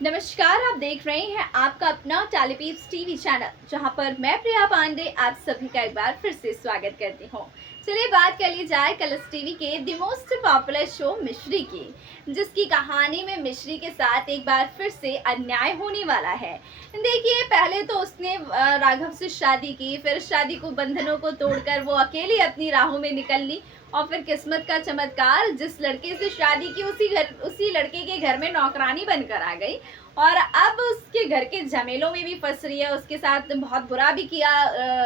नमस्कार, आप देख रहे हैं आपका अपना टेलीपीप्स टीवी चैनल, जहां पर मैं प्रिया पांडे आप सभी का एक बार फिर से स्वागत करती हूं। चलिए बात कर ली जाए कलर्स टीवी के द मोस्ट पॉपुलर शो मिश्री की, जिसकी कहानी में मिश्री के साथ एक बार फिर से अन्याय होने वाला है। देखिए, पहले तो उसने राघव से शादी की, फिर शादी को बंधनों को तोड़कर वो अकेली अपनी राहों में निकल ली और फिर किस्मत का चमत्कार, जिस लड़के से शादी की उसी लड़के के घर में नौकरानी बनकर आ गई और अब उसके घर के झमेलों में भी फंस रही है। उसके साथ बहुत बुरा भी किया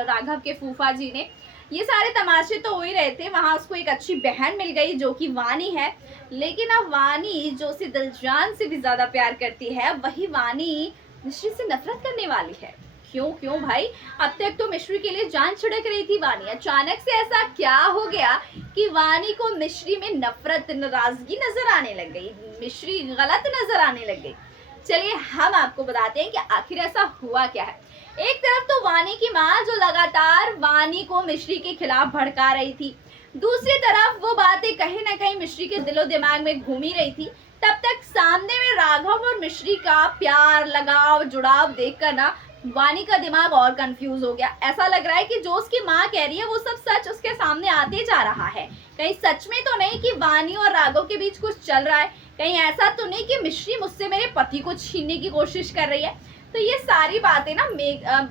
राघव के फूफा जी ने। ये सारे तमाशे तो हो ही रहे थे। वहां उसको एक अच्छी बहन मिल गई जो कि वानी है, लेकिन अब वानी जो उसे दिलजान से भी ज्यादा प्यार करती है, वही वानी मिश्री से नफरत करने वाली है। क्यों क्यों भाई? अब तक तो मिश्री के लिए जान छिड़क रही थी वानी, अचानक से ऐसा क्या हो गया कि वानी को मिश्री में नफरत, नाराजगी नजर आने लग गई, मिश्री गलत नजर आने लग गई। चलिए हम आपको बताते हैं कि आखिर ऐसा हुआ क्या है। एक तरफ तो वानी की माँ जो लगातार वानी को मिश्री के खिलाफ भड़का रही थी, दूसरी तरफ वो बातें कहीं ना कहीं मिश्री के दिलो दिमाग में घूम ही रही थी। तब तक सामने में राघव और मिश्री का प्यार, लगाव, जुड़ाव देखकर ना वानी का दिमाग और कंफ्यूज हो गया। ऐसा लग रहा है कि जो उसकी माँ कह रही है वो सब सच उसके सामने आते जा रहा है। कहीं सच में तो नहीं कि वानी और राघव के बीच कुछ चल रहा है, कहीं ऐसा तो नहीं कि मिश्री मुझसे मेरे पति को छीनने की कोशिश कर रही है। तो ये सारी बातें ना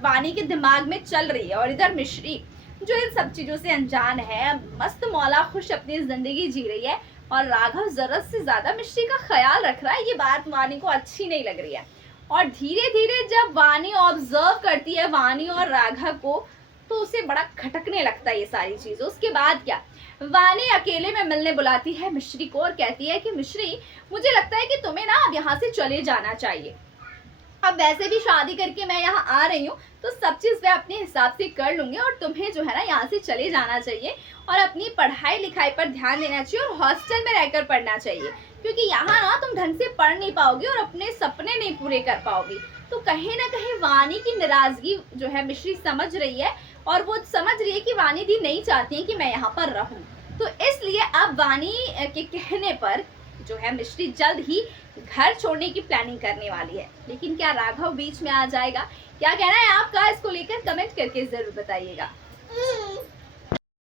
वानी के दिमाग में चल रही है और इधर मिश्री जो इन सब चीजों से अनजान है, मस्त मौला खुश अपनी जिंदगी जी रही है और राघव जरूरत से ज्यादा मिश्री का ख्याल रख रहा है। ये बात वानी को अच्छी नहीं लग रही है और धीरे धीरे जब वानी ऑब्जर्व करती है वानी और राघव को, तो उसे बड़ा खटकने लगता है ये सारी चीज। उसके बाद क्या, वानी अकेले में मिलने बुलाती है मिश्री को और कहती है कि मिश्री, मुझे लगता है कि तुम्हें ना अब यहाँ से चले जाना चाहिए। अब वैसे भी शादी करके मैं यहाँ आ रही हूँ, तो सब चीज मैं अपने हिसाब से कर लूंगी और तुम्हें जो है ना यहाँ से चले जाना चाहिए और अपनी पढ़ाई लिखाई पर ध्यान देना चाहिए और हॉस्टल में रहकर पढ़ना चाहिए, क्योंकि यहाँ ना तुम ढंग से पढ़ नहीं पाओगी और अपने सपने नहीं पूरे कर पाओगी। तो कहीं ना कहीं वानी की नाराजगी जो है मिश्री समझ रही है और वो समझ रही है कि वानी दी नहीं चाहती है कि मैं यहाँ पर रहूं। तो इसलिए अब वानी के कहने पर जो है मिश्री जल्द ही घर छोड़ने की प्लानिंग करने वाली है। लेकिन क्या राघव बीच में आ जाएगा? क्या कहना है आपका इसको लेकर? कमेंट करके जरूर बताइएगा।